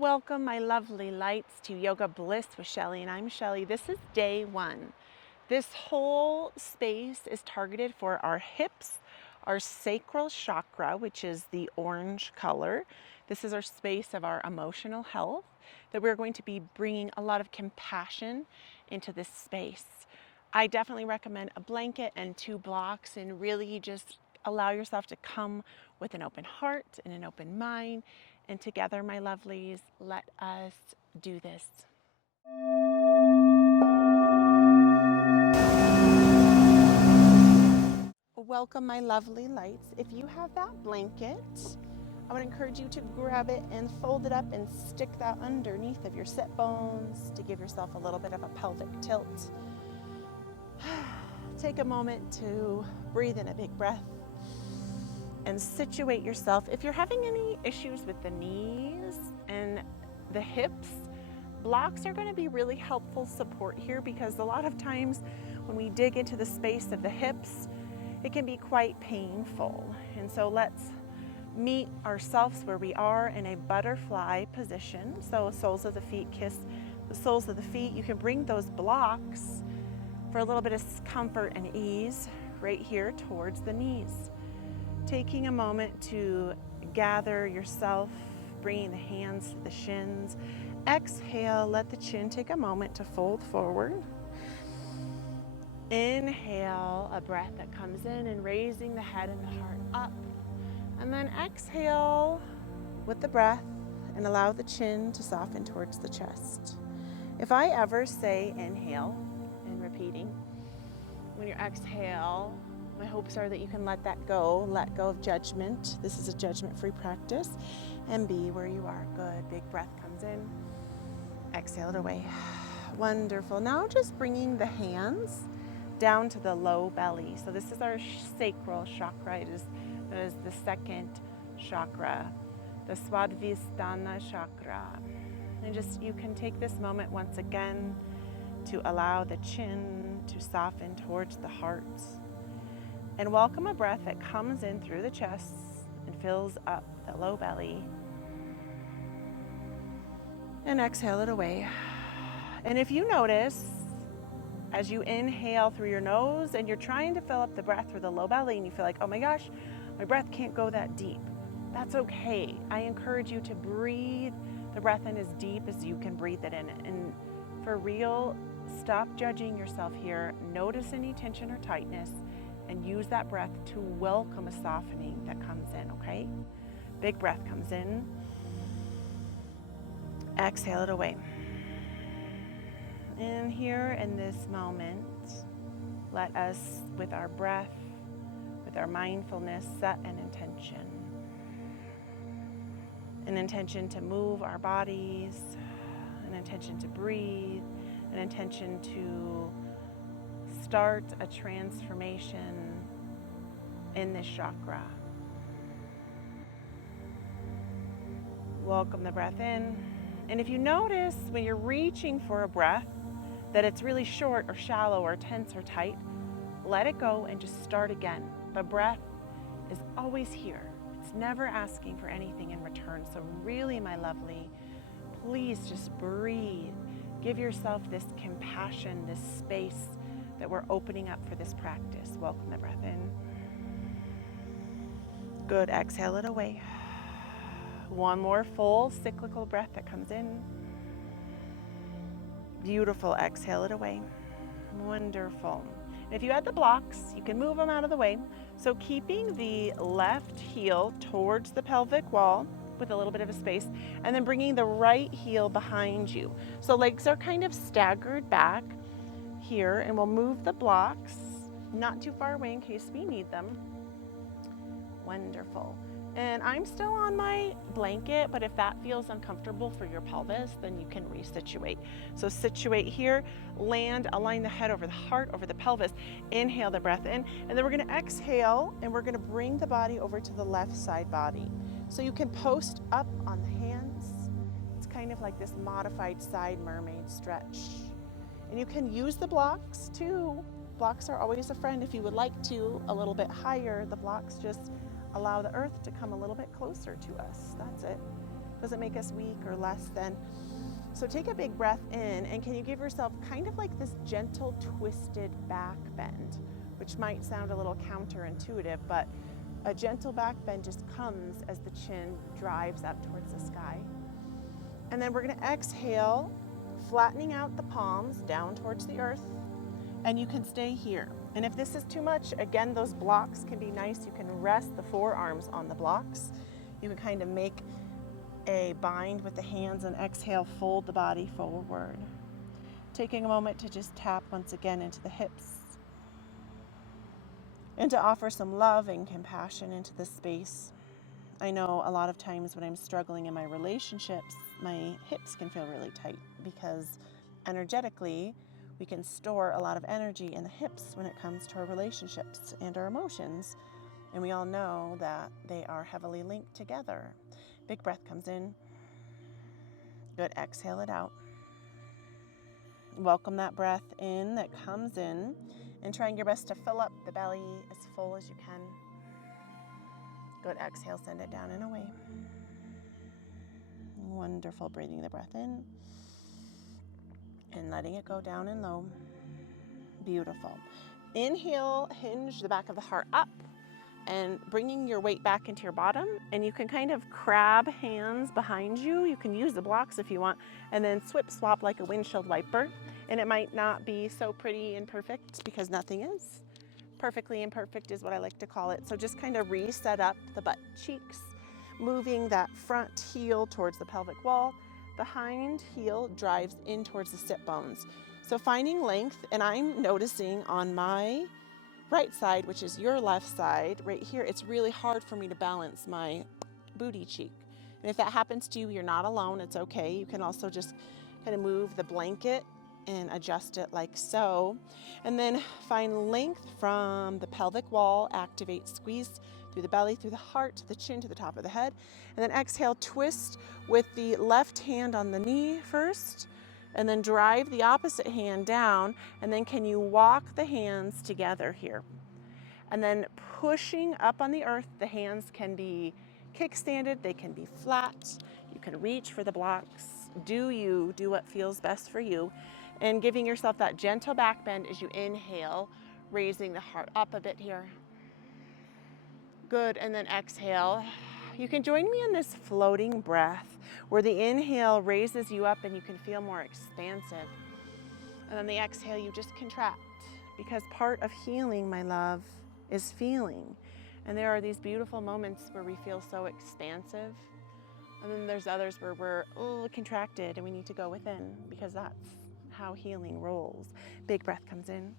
Welcome, my lovely lights, to Yoga Bliss with Shelly, and I'm Shelly. This is day one. This whole space is targeted for our hips, our sacral chakra, which is the orange color. This is our space of our emotional health, that we're going to be bringing a lot of compassion into this space. I definitely recommend a blanket and 2 blocks, and really just allow yourself to come with an open heart and an open mind. And together, my lovelies, let us do this. Welcome, my lovely lights. If you have that blanket, I would encourage you to grab it and fold it up and stick that underneath of your sit bones to give yourself a little bit of a pelvic tilt. Take a moment to breathe in a big breath and situate yourself. If you're having any issues with the knees and the hips, blocks are going to be really helpful support here, because a lot of times when we dig into the space of the hips, it can be quite painful. And so let's meet ourselves where we are in a butterfly position. So soles of the feet kiss the soles of the feet. You can bring those blocks for a little bit of comfort and ease right here towards the knees. Taking a moment to gather yourself, bringing the hands to the shins. Exhale, let the chin take a moment to fold forward. Inhale, a breath that comes in and raising the head and the heart up. And then exhale with the breath and allow the chin to soften towards the chest. If I ever say inhale and repeating, when you exhale, my hopes are that you can let go of judgment. This is a judgment-free practice, and be where you are. Good, big breath comes in, exhale it away. Wonderful. Now just bringing the hands down to the low belly. So this is our sacral chakra. It is the second chakra, the Savasana chakra. And just, you can take this moment once again to allow the chin to soften towards the heart. And welcome a breath that comes in through the chest and fills up the low belly. And exhale it away. And if you notice, as you inhale through your nose and you're trying to fill up the breath through the low belly and you feel like, oh my gosh, my breath can't go that deep, that's okay. I encourage you to breathe the breath in as deep as you can breathe it in. And for real, stop judging yourself here. Notice any tension or tightness and use that breath to welcome a softening that comes in, okay? Big breath comes in. Exhale it away. And here in this moment, let us, with our breath, with our mindfulness, set an intention. An intention to move our bodies, an intention to breathe, an intention to start a transformation in this chakra. Welcome the breath in. And if you notice when you're reaching for a breath that it's really short or shallow or tense or tight, let it go and just start again. The breath is always here. It's never asking for anything in return. So really, my lovely, please just breathe. Give yourself this compassion, this space that we're opening up for this practice. Welcome the breath in. Good, exhale it away. One more full cyclical breath that comes in. Beautiful, exhale it away. Wonderful. If you had the blocks, you can move them out of the way. So keeping the left heel towards the pelvic wall with a little bit of a space, and then bringing the right heel behind you. So legs are kind of staggered back here, and we'll move the blocks not too far away in case we need them. Wonderful. And I'm still on my blanket, but if that feels uncomfortable for your pelvis, then you can resituate. So situate here, land, align the head over the heart, over the pelvis. Inhale the breath in, and then we're gonna exhale, and we're gonna bring the body over to the left side body. So you can post up on the hands. It's kind of like this modified side mermaid stretch. And you can use the blocks too. Blocks are always a friend. If you would like to, a little bit higher, the blocks just allow the earth to come a little bit closer to us. That's it. Doesn't make us weak or less than. So take a big breath in, and can you give yourself kind of like this gentle twisted back bend, which might sound a little counterintuitive, but a gentle back bend just comes as the chin drives up towards the sky. And then we're going to exhale, flattening out the palms down towards the earth, and you can stay here. And if this is too much, again, those blocks can be nice. You can rest the forearms on the blocks. You can kind of make a bind with the hands and exhale, fold the body forward. Taking a moment to just tap once again into the hips and to offer some love and compassion into the space. I know a lot of times when I'm struggling in my relationships, my hips can feel really tight because energetically, we can store a lot of energy in the hips when it comes to our relationships and our emotions. And we all know that they are heavily linked together. Big breath comes in. Good, exhale it out. Welcome that breath in that comes in, and trying your best to fill up the belly as full as you can. Good, exhale, send it down and away. Wonderful, breathing the breath in and letting it go down and low. Beautiful. Inhale, hinge the back of the heart up and bringing your weight back into your bottom, and you can kind of crab hands behind you. You can use the blocks if you want, and then swip swap like a windshield wiper. And it might not be so pretty and perfect because nothing is. Perfectly imperfect is what I like to call it. So just kind of reset up the butt cheeks, moving that front heel towards the pelvic wall. The hind heel drives in towards the sit bones. So finding length, and I'm noticing on my right side, which is your left side, right here, it's really hard for me to balance my booty cheek. And if that happens to you, you're not alone, it's okay. You can also just kind of move the blanket and adjust it like so. And then find length from the pelvic wall, activate, squeeze through the belly, through the heart, to the chin, to the top of the head. And then exhale, twist with the left hand on the knee first, and then drive the opposite hand down, and then can you walk the hands together here? And then pushing up on the earth, the hands can be kickstanded, they can be flat, you can reach for the blocks. Do what feels best for you, and giving yourself that gentle back bend as you inhale, raising the heart up a bit here. Good, and then exhale. You can join me in this floating breath where the inhale raises you up and you can feel more expansive. And then the exhale, you just contract, because part of healing, my love, is feeling. And there are these beautiful moments where we feel so expansive. And then there's others where we're contracted and we need to go within, because that's how healing rolls. Big breath comes in.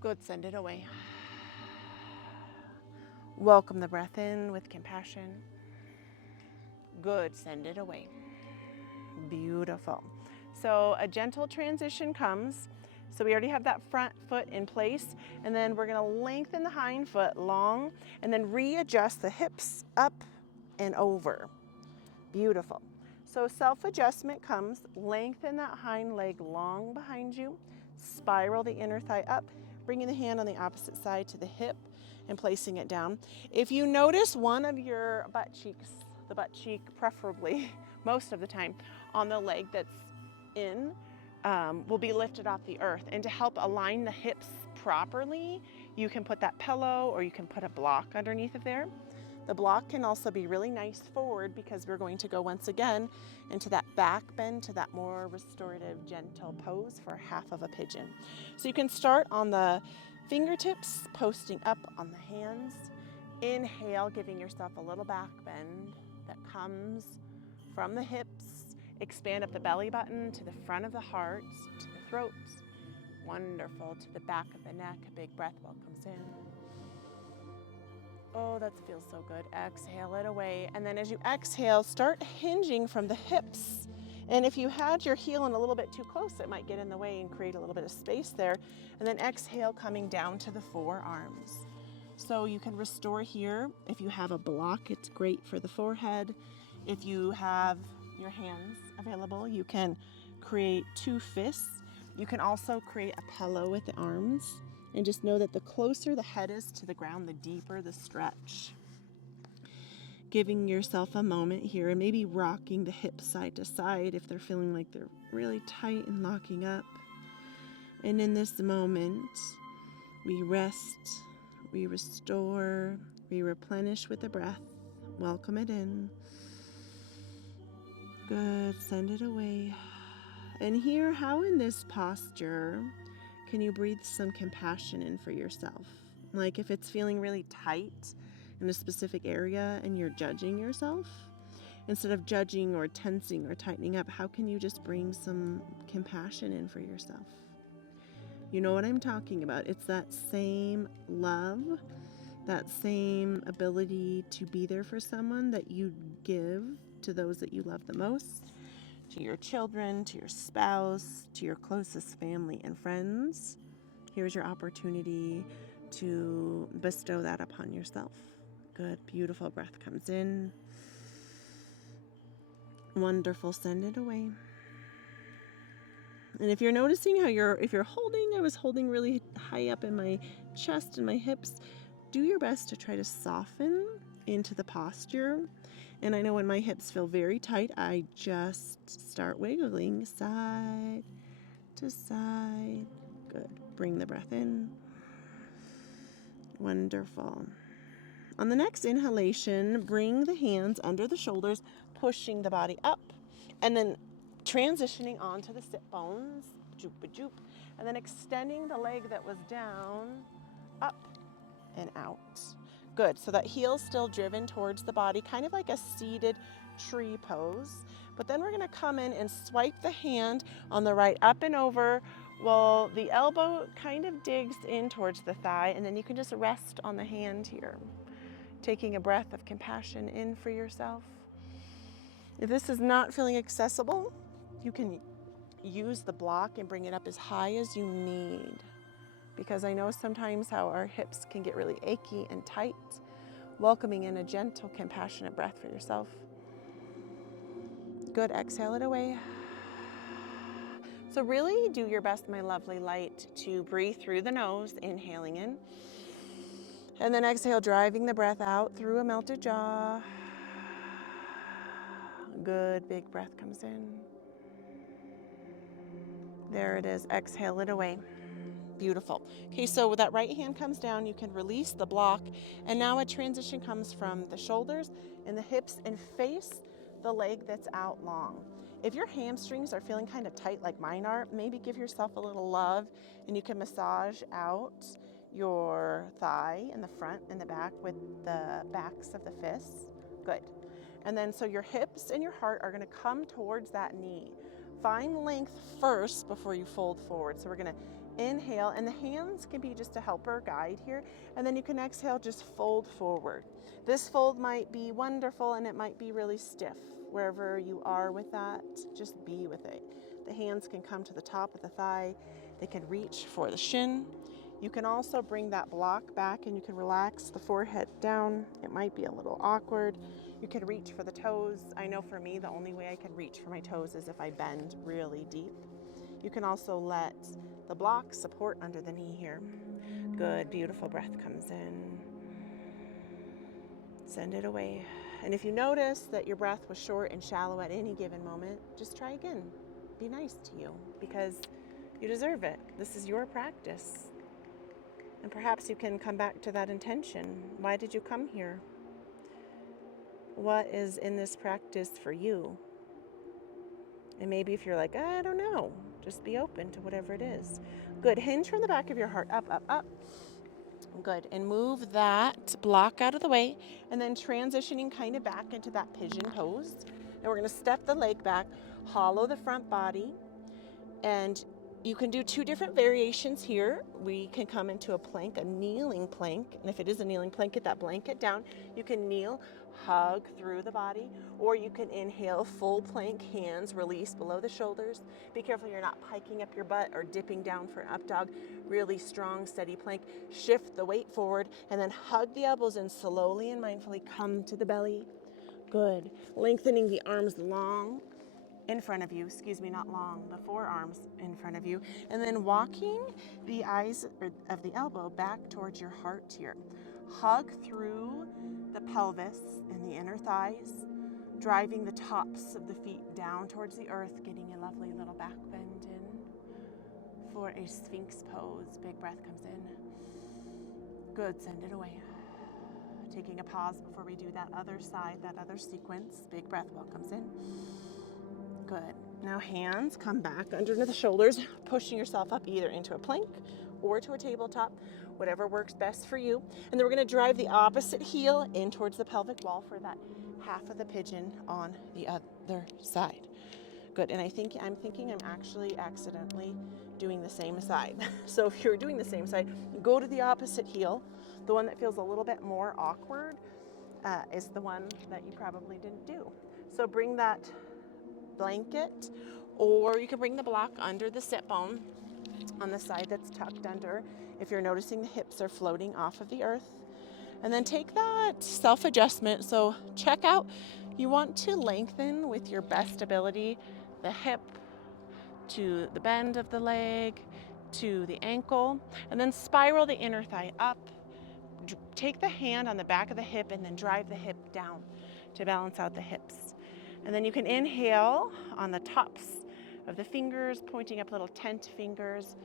Good, send it away. Welcome the breath in with compassion. Good, send it away. Beautiful. So a gentle transition comes. So we already have that front foot in place, and then we're going to lengthen the hind foot long and then readjust the hips up and over. Beautiful. So self-adjustment comes, lengthen that hind leg long behind you, spiral the inner thigh up, bringing the hand on the opposite side to the hip and placing it down. If you notice one of your butt cheeks, the butt cheek preferably most of the time on the leg that's in, will be lifted off the earth. And to help align the hips properly, you can put that pillow or you can put a block underneath of there. The block can also be really nice forward, because we're going to go once again into that back bend to that more restorative, gentle pose for half of a pigeon. So you can start on the fingertips, posting up on the hands. Inhale, giving yourself a little back bend that comes from the hips. Expand up the belly button to the front of the heart, to the throat. Wonderful. To the back of the neck. A big breath welcomes in. Oh, that feels so good. Exhale it away. And then as you exhale, start hinging from the hips. And if you had your heel in a little bit too close, it might get in the way and create a little bit of space there. And then exhale, coming down to the forearms. So you can restore here. If you have a block, it's great for the forehead. If you have your hands available, you can create two fists. You can also create a pillow with the arms. And just know that the closer the head is to the ground, the deeper the stretch. Giving yourself a moment here and maybe rocking the hips side to side if they're feeling like they're really tight and locking up. And in this moment, we rest, we restore, we replenish with the breath. Welcome it in. Good. Send it away. And here, how in this posture can you breathe some compassion in for yourself? Like if it's feeling really tight in a specific area and you're judging yourself, instead of judging or tensing or tightening up, how can you just bring some compassion in for yourself? You know what I'm talking about. It's that same love, that same ability to be there for someone that you give to those that you love the most, to your children, to your spouse, to your closest family and friends. Here's your opportunity to bestow that upon yourself. Good, beautiful breath comes in. Wonderful, send it away. And if you're noticing how if you're holding, I was holding really high up in my chest and my hips, do your best to try to soften into the posture. And I know when my hips feel very tight, I just start wiggling side to side. Good. Bring the breath in. Wonderful. On the next inhalation, bring the hands under the shoulders, pushing the body up, and then transitioning onto the sit bones, joop-a-joop, and then extending the leg that was down, up and out. Good, so that heel's still driven towards the body, kind of like a seated tree pose. But then we're gonna come in and swipe the hand on the right up and over while the elbow kind of digs in towards the thigh, and then you can just rest on the hand here. Taking a breath of compassion in for yourself. If this is not feeling accessible, you can use the block and bring it up as high as you need. Because I know sometimes how our hips can get really achy and tight. Welcoming in a gentle, compassionate breath for yourself. Good, exhale it away. So really do your best, my lovely light, to breathe through the nose, inhaling in. And then exhale, driving the breath out through a melted jaw. Good, big breath comes in. There it is, exhale it away. Beautiful. Okay, so that right hand comes down, you can release the block, and now a transition comes from the shoulders and the hips and face the leg that's out long. If your hamstrings are feeling kind of tight like mine are, maybe give yourself a little love and you can massage out your thigh in the front and the back with the backs of the fists. Good. And then so your hips and your heart are going to come towards that knee. Find length first before you fold forward. So we're going to inhale, and the hands can be just a helper guide here, and then you can exhale, just fold forward. This fold might be wonderful and it might be really stiff. Wherever you are with that, just be with it. The hands can come to the top of the thigh, they can reach for the shin. You can also bring that block back and you can relax the forehead down. It might be a little awkward. You can reach for the toes. I know for me, the only way I can reach for my toes is if I bend really deep. You can also let the block support under the knee here. Good, beautiful breath comes in. Send it away. And if you notice that your breath was short and shallow at any given moment, just try again. Be nice to you because you deserve it. This is your practice. And perhaps you can come back to that intention. Why did you come here? What is in this practice for you? And maybe if you're like, I don't know, just be open to whatever it is. Good. Hinge from the back of your heart. Up, up, up. Good. And move that block out of the way. And then transitioning kind of back into that pigeon pose. And we're going to step the leg back, hollow the front body. And you can do two different variations here. We can come into a plank, a kneeling plank. And if it is a kneeling plank, get that blanket down. You can kneel, hug through the body, or you can inhale, full plank, hands release below the shoulders. Be careful you're not piking up your butt or dipping down for an up dog. Really strong, steady plank. Shift the weight forward and then hug the elbows in slowly and mindfully. Come to the belly. Good. Lengthening the arms long in front of you, not long, the forearms in front of you, and then walking the eyes of the elbow back towards your heart here. hug through the pelvis and the inner thighs, driving the tops of the feet down towards the earth, getting a lovely little back bend in for a Sphinx pose. Big breath comes in. Good, send it away. Taking a pause before we do that other side, that other sequence. Big breath, welcomes in. Good. Now hands come back underneath the shoulders, pushing yourself up either into a plank or to a tabletop, whatever works best for you. And then we're going to drive the opposite heel in towards the pelvic wall for that half of the pigeon on the other side. Good. And I'm thinking I'm actually accidentally doing the same side. So if you're doing the same side, go to the opposite heel. The one that feels a little bit more awkward is the one that you probably didn't do. So bring that blanket, or you can bring the block under the sit bone on the side that's tucked under if you're noticing the hips are floating off of the earth. And then take that self-adjustment. So check out, you want to lengthen with your best ability the hip to the bend of the leg to the ankle, and then spiral the inner thigh up. Take the hand on the back of the hip and then drive the hip down to balance out the hips. And then you can inhale on the tops of the fingers, pointing up little tent fingers.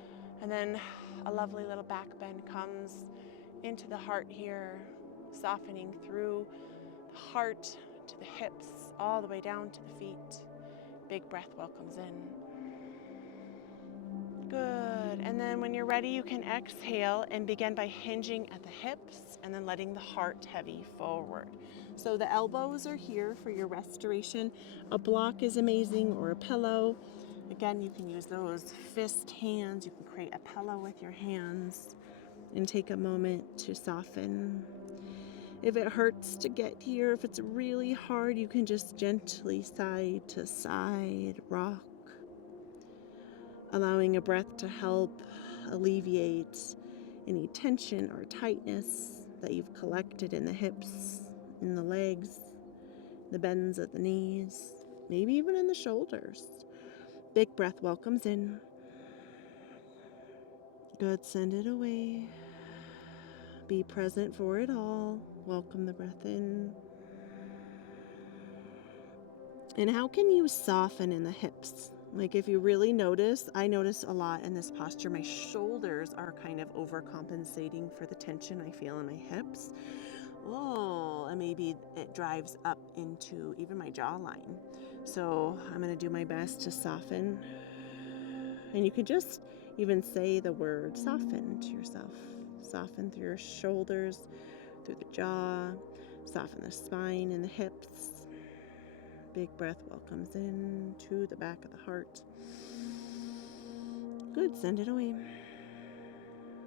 And then a lovely little back bend comes into the heart here, softening through the heart to the hips, all the way down to the feet. Big breath welcomes in. Good. And then when you're ready, you can exhale and begin by hinging at the hips and then letting the heart heavy forward. So the elbows are here for your restoration. A block is amazing, or a pillow. Again, you can use those fist hands. You can create a pillow with your hands and take a moment to soften. If it hurts to get here, if it's really hard, you can just gently side to side rock, allowing a breath to help alleviate any tension or tightness that you've collected in the hips, in the legs, the bends at the knees, maybe even in the shoulders. Big breath welcomes in. Good, send it away. Be present for it all. Welcome the breath in. And how can you soften in the hips? Like if you really notice, I notice a lot in this posture, my shoulders are kind of overcompensating for the tension I feel in my hips. Oh, and maybe it drives up into even my jawline. So I'm going to do my best to soften. And you can just even say the word soften to yourself. Soften through your shoulders, through the jaw, soften the spine and the hips. Big breath welcomes in to the back of the heart. Good, send it away.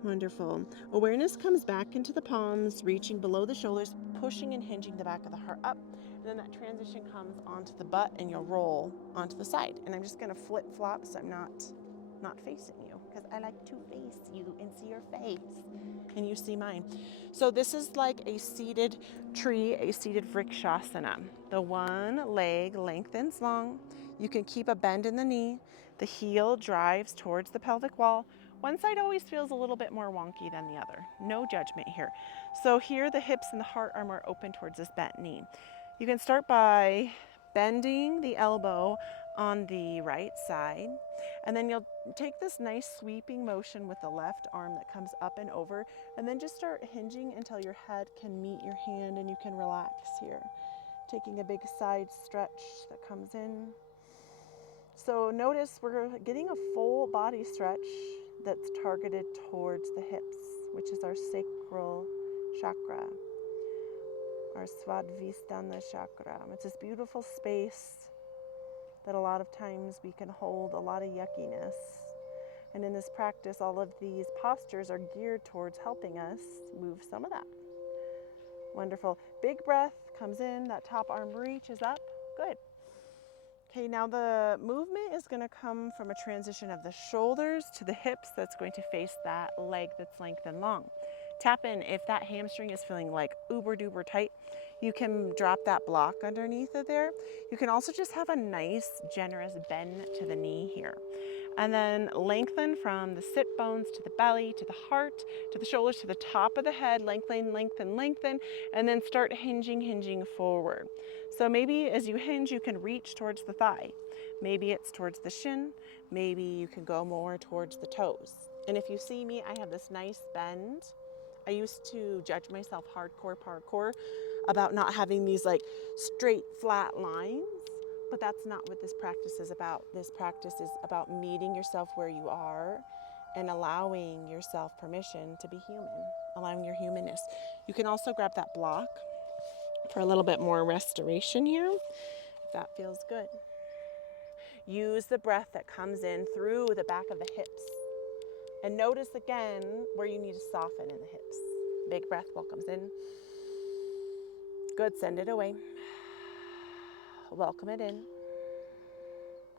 Wonderful. Awareness comes back into the palms, reaching below the shoulders, pushing and hinging the back of the heart up. And then that transition comes onto the butt and you'll roll onto the side. And I'm just going to flip flop so I'm not facing you, because I like to face you and see your face and you see mine. So this is like a seated tree, a seated vrikshasana. The one leg lengthens long. You can keep a bend in the knee. The heel drives towards the pelvic wall. One side always feels a little bit more wonky than the other. No judgment here. So here the hips and the heart are more open towards this bent knee. You can start by bending the elbow on the right side, and then you'll take this nice sweeping motion with the left arm that comes up and over, and then just start hinging until your head can meet your hand and you can relax here. Taking a big side stretch that comes in. So notice we're getting a full body stretch that's targeted towards the hips, which is our sacral chakra, our Svadhisthana chakra. It's this beautiful space that a lot of times we can hold a lot of yuckiness. And in this practice, all of these postures are geared towards helping us move some of that. Wonderful. Big breath comes in, that top arm reaches up. Good. Okay, now the movement is going to come from a transition of the shoulders to the hips that's going to face that leg that's lengthened long. Tap in if that hamstring is feeling like uber duper tight. You can drop that block underneath of there. You can also just have a nice generous bend to the knee here. And then lengthen from the sit bones to the belly, to the heart, to the shoulders, to the top of the head. Lengthen, lengthen, lengthen, and then start hinging forward. So maybe as you hinge, you can reach towards the thigh. Maybe it's towards the shin. Maybe you can go more towards the toes. And if you see me, I have this nice bend. I used to judge myself hardcore parkour about not having these like straight, flat lines. But that's not what this practice is about. This practice is about meeting yourself where you are and allowing yourself permission to be human, allowing your humanness. You can also grab that block for a little bit more restoration here, if that feels good. Use the breath that comes in through the back of the hips. And notice again where you need to soften in the hips. Big breath welcomes in. Good, send it away. Welcome it in.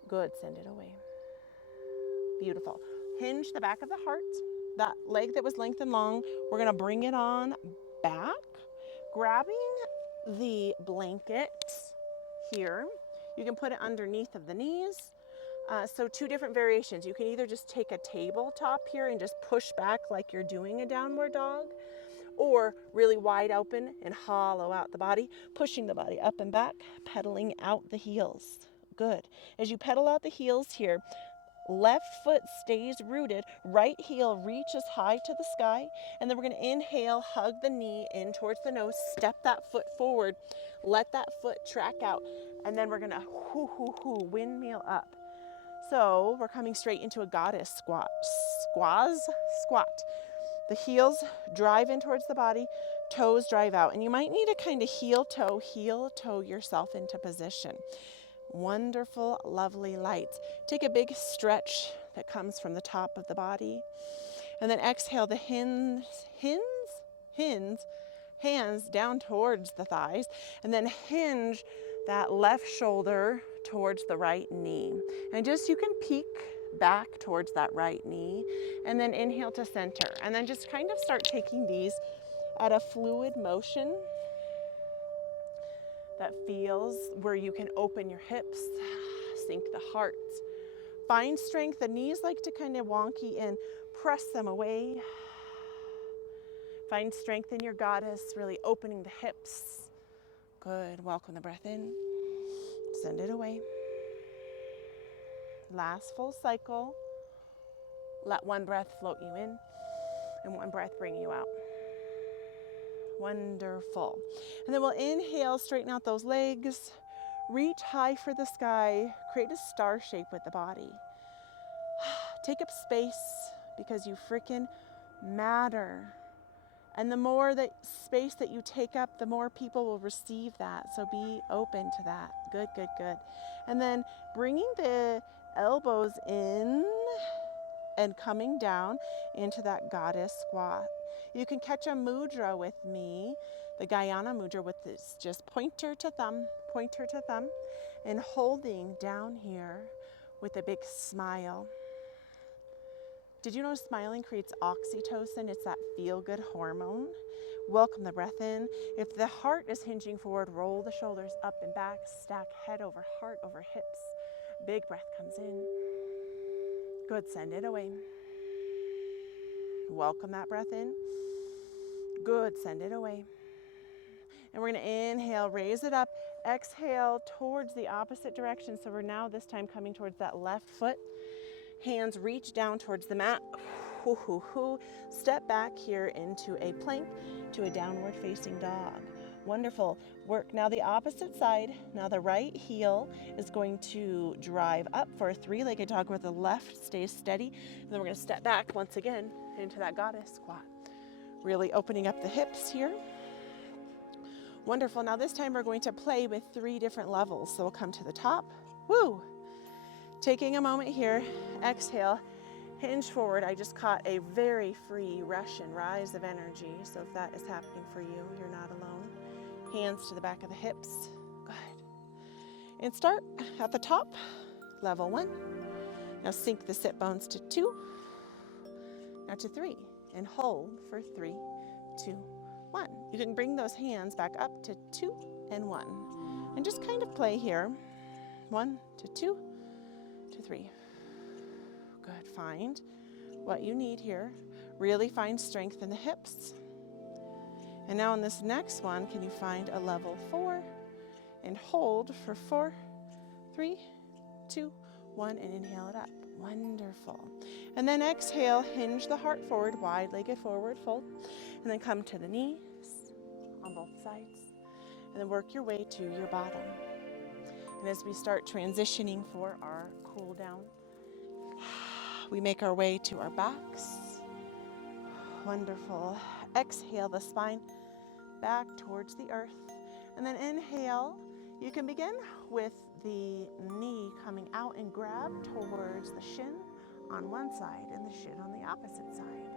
Good, send it away. Beautiful. Hinge the back of the heart. That leg that was lengthened long, we're gonna bring it on back, grabbing the blanket here. You can put it underneath of the knees. So two different variations. You can either just take a tabletop here and just push back like you're doing a downward dog, or really wide open and hollow out the body, pushing the body up and back, pedaling out the heels. Good. As you pedal out the heels here, left foot stays rooted, right heel reaches high to the sky, and then we're going to inhale, hug the knee in towards the nose, step that foot forward, let that foot track out, and then we're going to windmill up. So we're coming straight into a goddess squat. Squat. The heels drive in towards the body, toes drive out, and you might need to kind of heel toe yourself into position. Wonderful, lovely lights. Take a big stretch that comes from the top of the body. And then exhale the hands down towards the thighs. And then hinge that left shoulder towards the right knee. And just you can peek back towards that right knee. And then inhale to center. And then just kind of start taking these at a fluid motion that feels where you can open your hips, sink the heart. Find strength. The knees like to kind of wonky and press them away. Find strength in your goddess, really opening the hips. Good. Welcome the breath in. Send it away. Last full cycle. Let one breath float you in and one breath bring you out. Wonderful. And then we'll inhale, straighten out those legs, reach high for the sky, create a star shape with the body. Take up space because you freaking matter. And the more that space that you take up, the more people will receive that. So be open to that. Good, good, good. And then bringing the elbows in and coming down into that goddess squat. You can catch a mudra with me, the Guyana mudra, with this just pointer to thumb, and holding down here with a big smile. Did you know smiling creates oxytocin? It's that feel-good hormone. Welcome the breath in. If the heart is hinging forward, roll the shoulders up and back, stack head over heart over hips. Big breath comes in. Good, send it away. Welcome that breath in. Good, send it away. And we're gonna inhale, raise it up, exhale towards the opposite direction. So we're now this time coming towards that left foot. Hands reach down towards the mat. Step back here into a plank to a downward facing dog. Wonderful work. Now the opposite side. Now the right heel is going to drive up for a three-legged dog where the left stays steady. And then we're going to step back once again into that goddess squat. Really opening up the hips here. Wonderful. Now this time we're going to play with 3 different levels. So we'll come to the top. Woo! Taking a moment here. Exhale. Hinge forward. I just caught a very free Russian rise of energy. So if that is happening for you, you're not alone. Hands to the back of the hips. Good. And start at the top, level 1. Now sink the sit bones to 2. Now to 3. And hold for 3, 2, 1. You can bring those hands back up to 2 and 1. And just kind of play here. 1 to 2 to 3. Good. Find what you need here. Really find strength in the hips. And now in this next one, can you find a level 4 and hold for 4, 3, 2, 1, and inhale it up. Wonderful. And then exhale, hinge the heart forward, wide-legged forward fold, and then come to the knees on both sides, and then work your way to your bottom. And as we start transitioning for our cool down, we make our way to our backs. Wonderful. Exhale the spine back towards the earth. And then inhale, you can begin with the knee coming out and grab towards the shin on one side and the shin on the opposite side.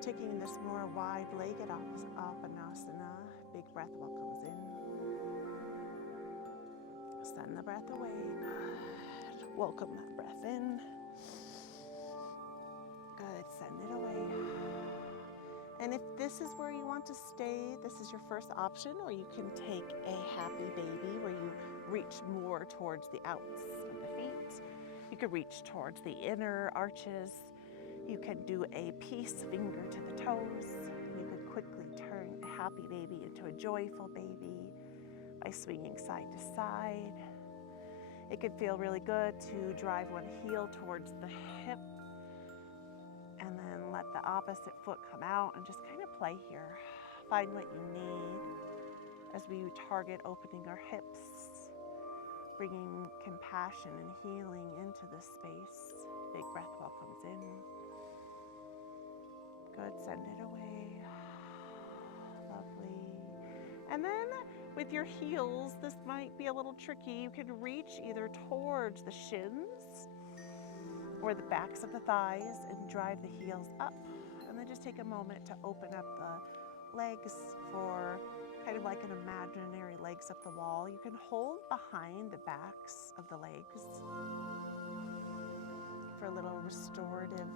Taking this more wide-legged Apanasana. Big breath welcomes in. Send the breath away. Good. Welcome that breath in. Good. Send it away. And if this is where you want to stay, this is your first option, or you can take a happy baby where you reach more towards the outs of the feet. You could reach towards the inner arches. You could do a peace finger to the toes. You could quickly turn a happy baby into a joyful baby by swinging side to side. It could feel really good to drive one heel towards the hip and then let the opposite foot come out and just kind of play here. Find what you need as we target opening our hips, bringing compassion and healing into this space. Big breath welcomes in. Good, send it away. Lovely. And then with your heels, this might be a little tricky. You can reach either towards the shins or the backs of the thighs and drive the heels up. And then just take a moment to open up the legs for kind of like an imaginary legs up the wall. You can hold behind the backs of the legs for a little restorative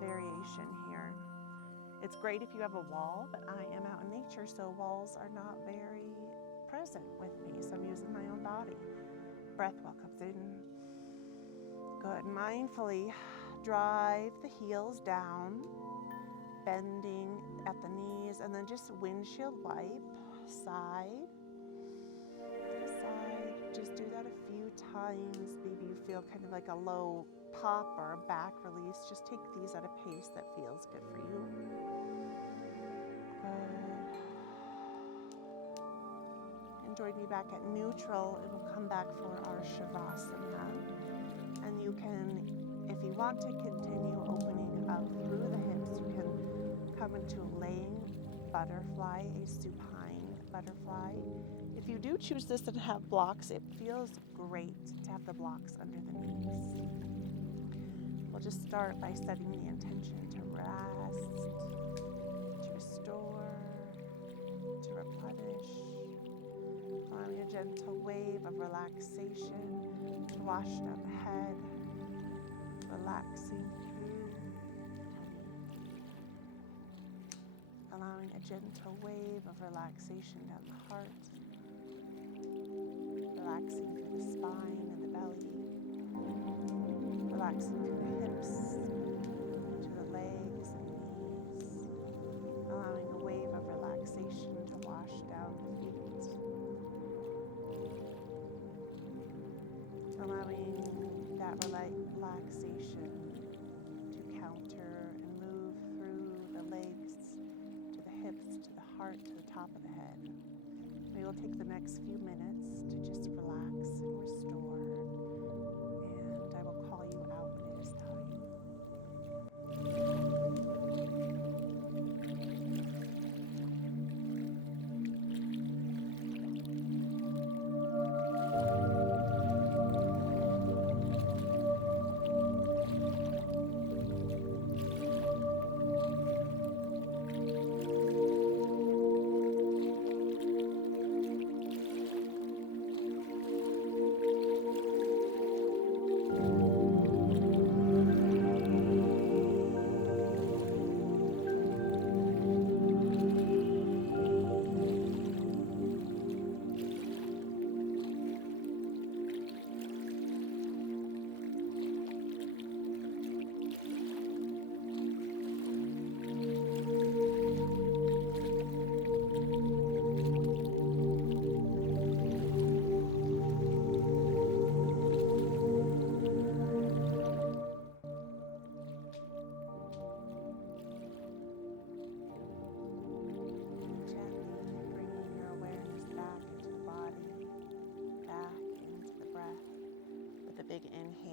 variation here. It's great if you have a wall, but I am out in nature, so walls are not very present with me, so I'm using my own body. Breath welcomes in. Good. Mindfully drive the heels down, bending at the knees, and then just windshield wipe, side to side. Just do that a few times. Maybe you feel kind of like a low pop or a back release. Just take these at a pace that feels good for you. Good. And join me back at neutral, and we'll come back for our Savasana. And you can, if you want to continue opening up through the hips, you can come into a laying butterfly, a supine butterfly. If you do choose this and have blocks, it feels great to have the blocks under the knees. We'll just start by setting the intention to rest, to restore, to replenish, allowing a gentle wave of relaxation to wash down the head, relaxing through, allowing a gentle wave of relaxation down the heart, relaxing through the spine and the belly, relaxing through the hips, to the legs and knees, allowing a wave of relaxation to wash down the feet, allowing that relaxation to counter and move through the legs, to the hips, to the heart, to the top of the head. We will take the next few minutes to just relax and restore, and I will call you out when it is time.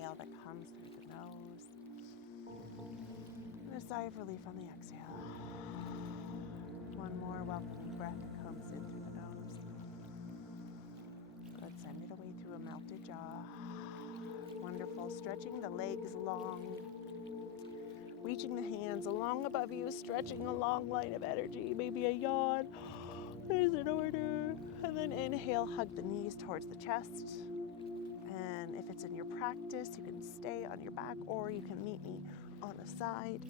inhale that comes through the nose. And a sigh of relief on the exhale. One more welcoming breath that comes in through the nose. Good, send it away through a melted jaw. Wonderful, stretching the legs long. Reaching the hands along above you, stretching a long line of energy, maybe a yawn. There's an order. And then inhale, hug the knees towards the chest. And if it's in your practice, you can stay on your back or you can meet me on the side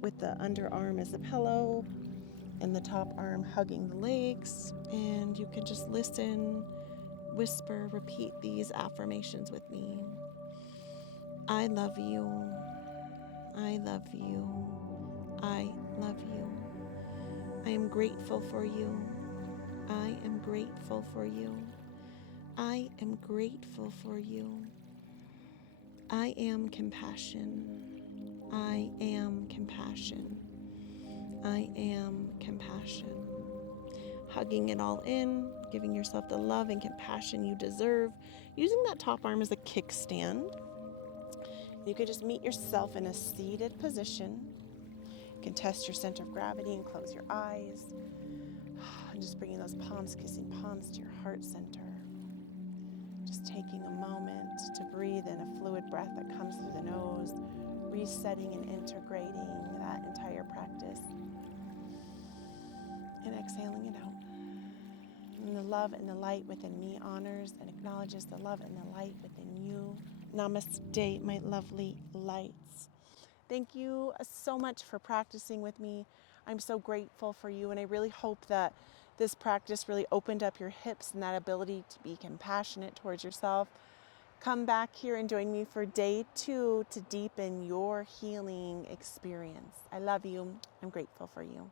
with the underarm as a pillow and the top arm hugging the legs. And you can just listen, whisper, repeat these affirmations with me. I love you. I love you. I love you. I am grateful for you. I am grateful for you. I am grateful for you. I am compassion. I am compassion. I am compassion. Hugging it all in, giving yourself the love and compassion you deserve, using that top arm as a kickstand. You could just meet yourself in a seated position. You can test your center of gravity and close your eyes. And just bringing those palms, kissing palms to your heart center. Just taking a moment to breathe in a fluid breath that comes through the nose, resetting and integrating that entire practice. And exhaling it out. And the love and the light within me honors and acknowledges the love and the light within you. Namaste, my lovely lights. Thank you so much for practicing with me. I'm so grateful for you, and I really hope that this practice really opened up your hips and that ability to be compassionate towards yourself. Come back here and join me for day 2 to deepen your healing experience. I love you. I'm grateful for you.